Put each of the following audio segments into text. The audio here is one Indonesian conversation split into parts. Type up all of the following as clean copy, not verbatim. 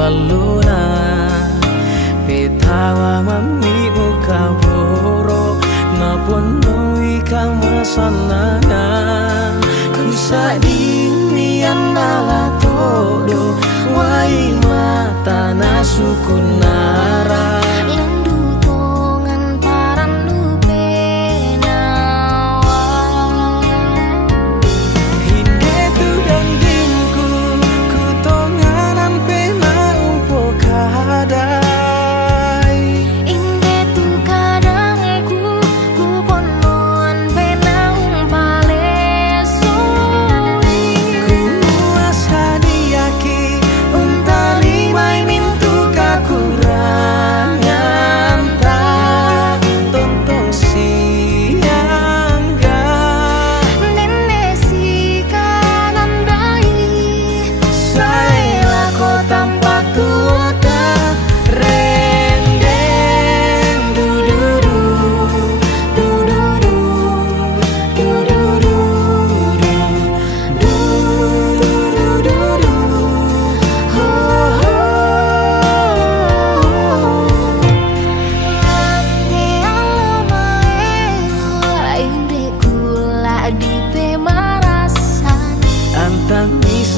baluna petawa mami muka boro ngapono ikang masanana kusa dimian ala todo wai mata nasukunara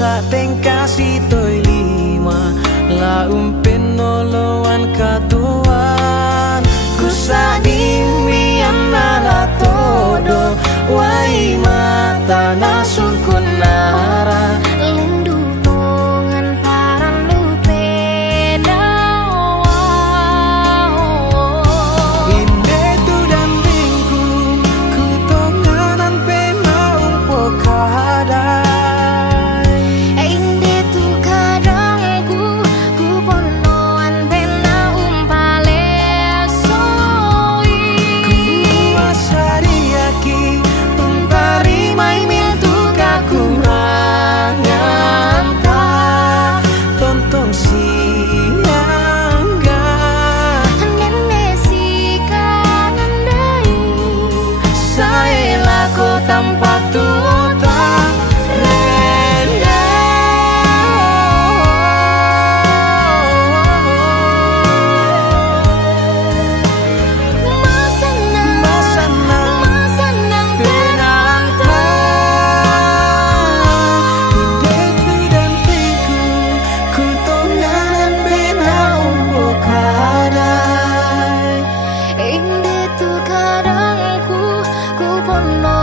Misa tengkasi toi lima la umpenolowan katuan kusa dimian ala todo wai mata nasulkun nara lindu nongan paran lupe nawa inde tu dan bingku ku tonganan pena umpokada tanpa tuota rende masanang penanta indetu dan piku ku tonganan bena umpokadai indetu kadangku ku pono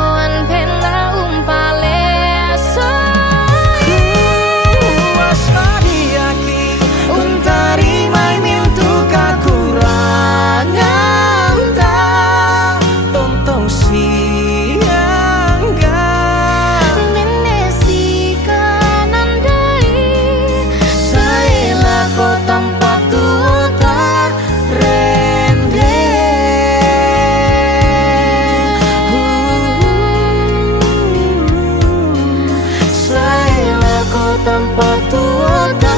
tanpa tuota